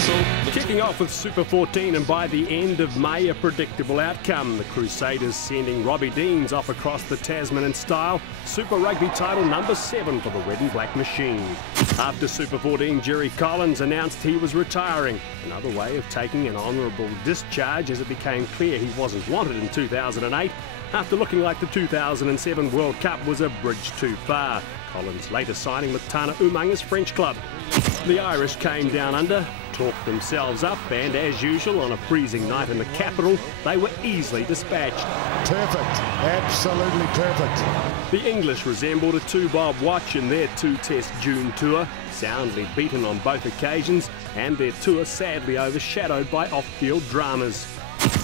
whistle. Kicking off with Super 14, and by the end of May, a predictable outcome. The Crusaders sending Robbie Deans off across the Tasman in style. Super Rugby title number 7 for the Red and Black Machine. After Super 14, Jerry Collins announced he was retiring. Another way of taking an honourable discharge, as it became clear he wasn't wanted in 2008. After looking like the 2007 World Cup was a bridge too far. Collins later signing with Tana Umanga's French club. The Irish came down under, talked themselves up, and as usual on a freezing night in the capital, they were easily dispatched. Perfect, absolutely perfect. The English resembled a two-bob watch in their two-test June tour, soundly beaten on both occasions, and their tour sadly overshadowed by off-field dramas.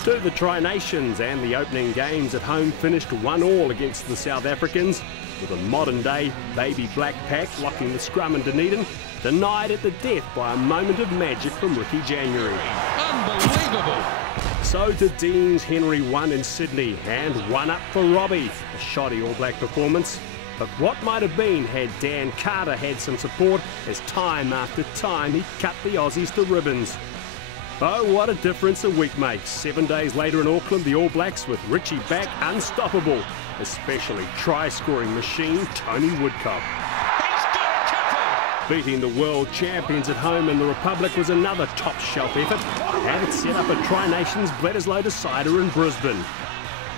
To the Tri-Nations, and the opening games at home finished 1-1 against the South Africans, with a modern-day baby black pack locking the scrum in Dunedin, denied at the death by a moment of magic from Ricky January. Unbelievable! So to Deans, Henry won in Sydney, and 1 up for Robbie. A shoddy All Black performance. But what might have been had Dan Carter had some support, as time after time he cut the Aussies to ribbons. Oh, what a difference a week makes. 7 days later in Auckland, the All Blacks with Richie back unstoppable, especially try-scoring machine Tony Woodcock. Beating the world champions at home in the Republic was another top-shelf effort, and it set up a Tri-Nations Bledisloe decider in Brisbane.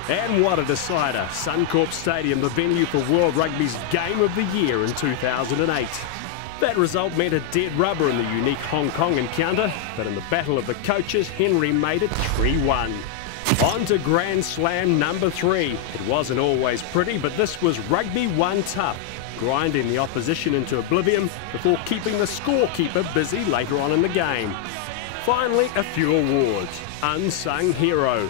And what a decider, Suncorp Stadium, the venue for World Rugby's Game of the Year in 2008. That result meant a dead rubber in the unique Hong Kong encounter, but in the battle of the coaches, Henry made it 3-1. On to Grand Slam number 3. It wasn't always pretty, but this was Rugby 1 tough, grinding the opposition into oblivion before keeping the scorekeeper busy later on in the game. Finally, a few awards. Unsung hero.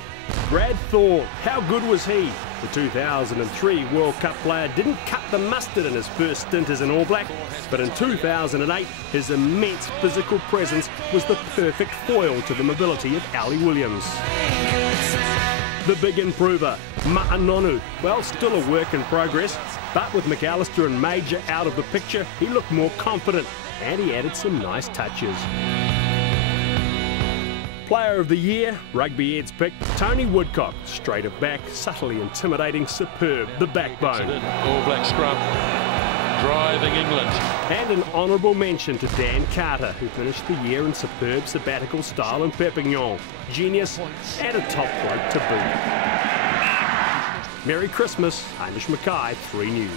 Brad Thorne, how good was he? The 2003 World Cup player didn't cut the mustard in his first stint as an All Black, but in 2008, his immense physical presence was the perfect foil to the mobility of Ali Williams. The big improver, Ma'anonu, well, still a work in progress, but with McAllister and Major out of the picture, he looked more confident, and he added some nice touches. Player of the Year, Rugby Ed's pick, Tony Woodcock. Straight of back, subtly intimidating, superb, the backbone. All Black scrum, driving England. And an honourable mention to Dan Carter, who finished the year in superb sabbatical style in Perpignan. Genius and a top bloke to boot. Merry Christmas, Hamish Mackay, 3 News.